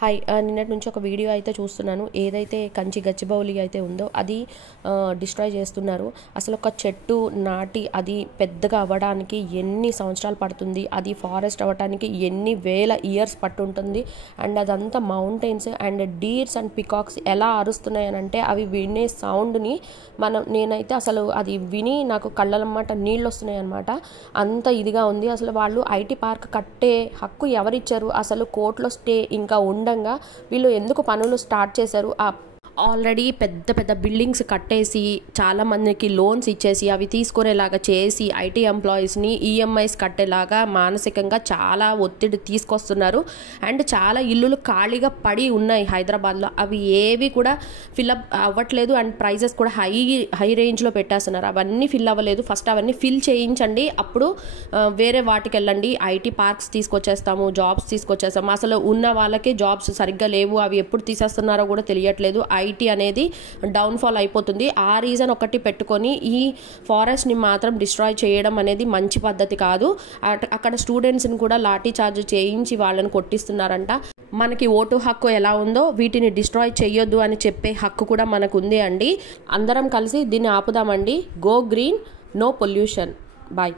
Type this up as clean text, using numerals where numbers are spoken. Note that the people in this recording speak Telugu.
హాయ్ నిన్నటి నుంచి ఒక వీడియో అయితే చూస్తున్నాను. ఏదైతే కంచి గచ్చిబౌలి అయితే ఉందో అది డిస్ట్రాయ్ చేస్తున్నారు. అసలు ఒక చెట్టు నాటి అది పెద్దగా అవ్వడానికి ఎన్ని సంవత్సరాలు పడుతుంది, అది ఫారెస్ట్ అవ్వడానికి ఎన్ని వేల ఇయర్స్ పట్టుంటుంది. అండ్ అదంతా mountains and deers and peacocks ఎలా అరుస్తున్నాయి అని అంటే అవి వినే సౌండ్ని నేనైతే అసలు అది విని నాకు కళ్ళలమాట నీళ్ళు వస్తున్నాయి అనమాట. అంత ఇదిగా ఉంది. అసలు వాళ్ళు ఐటీ పార్క్ కట్టే హక్కు ఎవరిచ్చారు? అసలు కోర్టులో స్టే ఇంకా ఉండంగా వీళ్ళు ఎందుకు పనులు స్టార్ట్ చేశారు? ఆల్రెడీ పెద్ద పెద్ద బిల్డింగ్స్ కట్టేసి చాలామందికి లోన్స్ ఇచ్చేసి అవి తీసుకునేలాగా చేసి ఐటీ ఎంప్లాయీస్ని ఈఎంఐస్ కట్టేలాగా మానసికంగా చాలా ఒత్తిడి తీసుకొస్తున్నారు. అండ్ చాలా ఇల్లులు ఖాళీగా పడి ఉన్నాయి హైదరాబాద్లో. అవి ఏవి కూడా ఫిల్అప్ అవ్వట్లేదు. అండ్ ప్రైజెస్ కూడా హై రేంజ్లో పెట్టేస్తున్నారు. అవన్నీ ఫిల్ అవ్వలేదు. ఫస్ట్ అవన్నీ ఫిల్ చేయించండి, అప్పుడు వేరే వాటికి వెళ్ళండి. ఐటీ పార్క్స్ తీసుకొచ్చేస్తాము, జాబ్స్ తీసుకొచ్చేస్తాము. అసలు ఉన్న వాళ్ళకే జాబ్స్ సరిగ్గా లేవు. అవి ఎప్పుడు తీసేస్తున్నారో కూడా తెలియట్లేదు. ఐటీ అనేది డౌన్ఫాల్ అయిపోతుంది. ఆ రీజన్ ఒకటి పెట్టుకొని ఈ ఫారెస్ట్ని మాత్రం డిస్ట్రాయ్ చేయడం అనేది మంచి పద్ధతి కాదు. అక్కడ స్టూడెంట్స్ని కూడా లాఠీ చార్జ్ చేయించి వాళ్ళని కొట్టిస్తున్నారంట. మనకి ఓటు హక్కు ఎలా ఉందో వీటిని డిస్ట్రాయ్ చేయొద్దు అని చెప్పే హక్కు కూడా మనకు ఉంది అండి. అందరం కలిసి దీన్ని ఆపుదామండి. Go green, no pollution. Bye.